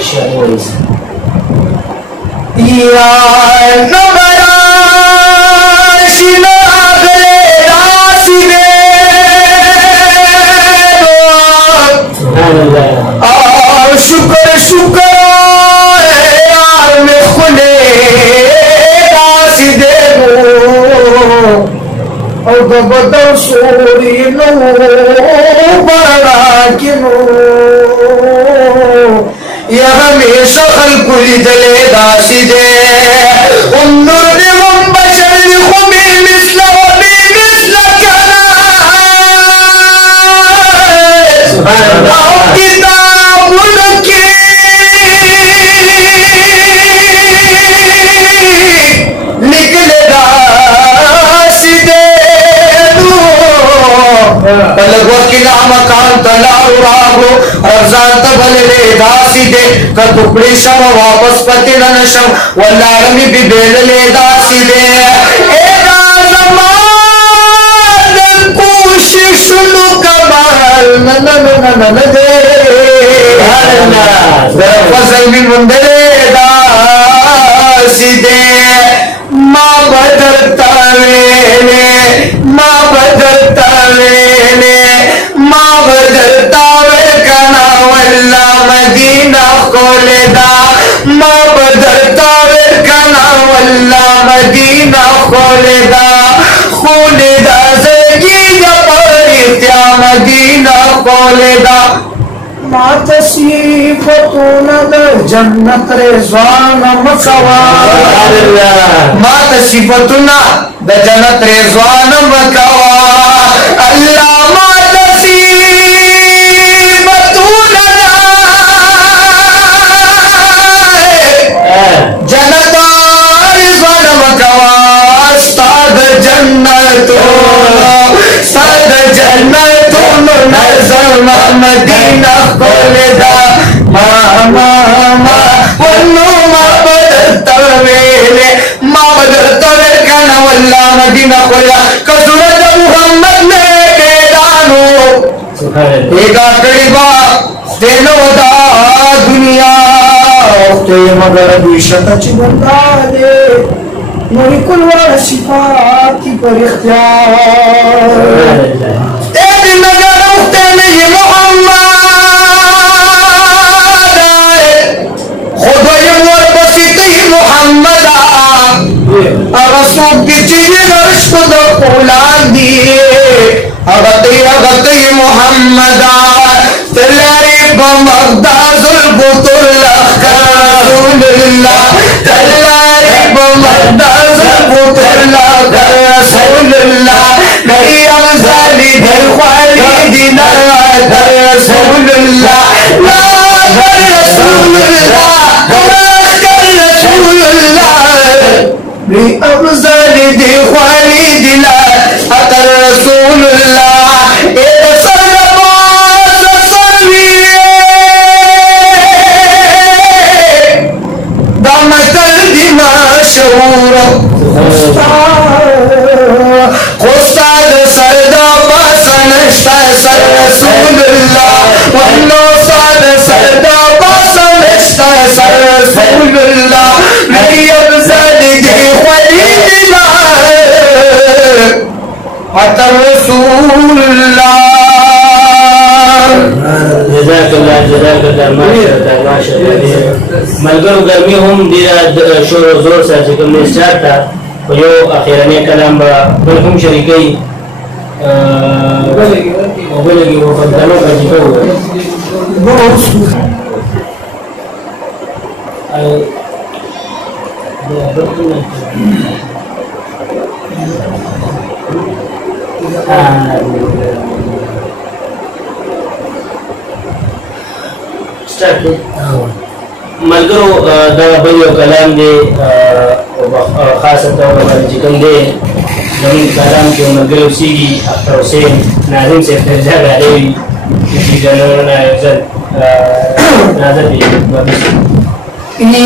या नबराशिना गले रासिदे शुक्र शुक्र यार में खुले रासिदे और बदल सोरी नो बड़ा किनो या हमेशा खलकुली जले दासिदे उन्नूर हम बशर खुमी मिस्ला वबी मिस्ला कना आओ किताब उनकी निकले दासिदे पलक वकीला मकान तलाउ रागो और जात भले दासी दे का टुकड़ी शम वापस पति नशम वल्लारमी भी बेल ले दासी दे ए ज़मान कोशिश नु कमाल न न न न न दे फसल भी मुंदरे दासी दे माँ बदलता वेले माँ बदलता वेले माँ बदलता वे कना वल्ला मदीना खोलेदा माँ बदलता वे कना वल्ला मदीना खोलेदा खोलेदा ज़गी जबरित्या मदीना खोलेदा माँ तसीफ़तुना द जन्नत रिज़वान मकवा माँ तसीफ़तुना द जन्नत रिज़वान मकवा अल्लाह माँ तसीफ़तुना जन्नत रिज़वान मकवा साद जन्नतो साद जन्नतो नज़र मदीना खोलेदा मामा वन्नो माँ बदलता वेले माँ बदलता वे कना वल्ला मदीना खोलेदा कसरत मुहम्मद ने केदानो एक आकड़ीबा तेनो दा दुनिया ते मगर दुशता चिबंदा दे नूरी कुलवार सिफाती पर इख्तियार तेरी नजर उठते में ये मोहम्मद आए खुद ये मोर बसीते ही मोहम्मद रसूल की चीज़ें नर्श को दो पुलान दिए अगते मोहम्मद तेरे बमगदाजुल बुतुल्ला रसूलुल्लाह तेरे बमगदाजुल बुतुल्ला रसूलुल्लाह नहीं अमज़ाली दर ख्वालिदिना रसूलुल्लाह ला रसूलुल्लाह नहीं अमज़ाली दर ख्वालिदिना रसूलुल्लाह खुस्ताद सरदा बासनश्ता सर रसूलुल्लाह वन्नो साद सरदा बासनश्ता सर रसूलुल्लाह नहीं अफ़ज़ल दे ख़लीलिल्लाह अता रसूलुल्लाह माशाअल्लाह मलगर गर्मी हम दिरा शोर जोर से जिक्र में स्टार्ट था और यो आखिरने कलाम बा बिल्कुल शरीकई बोलेगी वो फंदानों का जिक्र हुआ मलगरो दा बयो कलाम दे खास तौर पर जिक्र दे जमीन कलाम के मलगरो सीगी अख्तर हुसैन नाज़िम से फरजा गालेवी किसी जनों ना इज़्ज़त नाज़र भी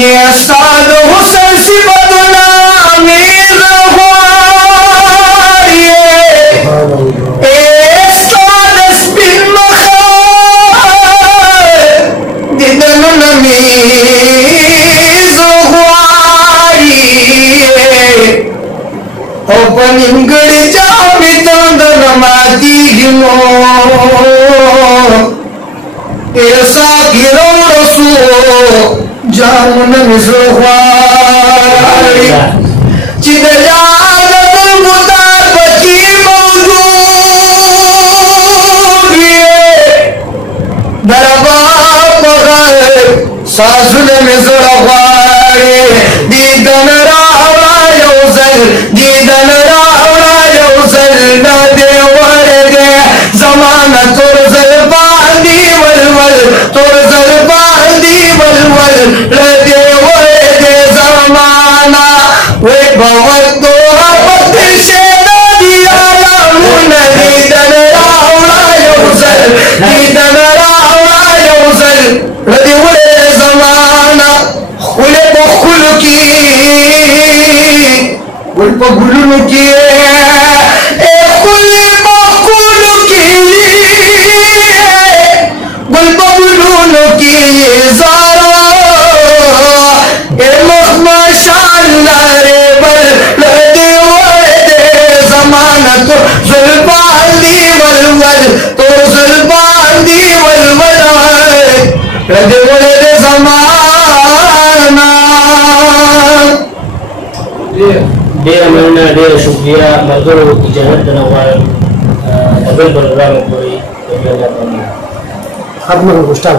ये साद हुसैन सिबतुना अमीर हो ये साद स्पिन मखा दिदन नमी زغواري او پننګړي چاوي تند ماتي ګمو ایسا ګرو رسو جامن زغواري چې د جانت مدا پچی موجود وي دربا پغل سازل مزغواري دیدن راوړا یو ځل دیدن راوړا یو ځل نه دی ورګه زمانہ تور زل باندې ولول تور زل باندې ولول لدی ورګه زمانہ وې بوتو پته شه دی عالمون دیدن راوړا یو ځل دیدن راوړا یو ځل لدی ورګه زمانہ خل بخل کی گل پگلو کی اے خل بخل کی گل پگلو کی زارا اے مخمشان رے بل لدی ورد زمانہ تو ظلبان دی ولول تو ظلبان دی ولول لدی ورد زمانہ ډیره مننه ډیره شکریه ملګرو اجازه درنه غواړم د بل پروګرام پورې ختمه ګوشتاو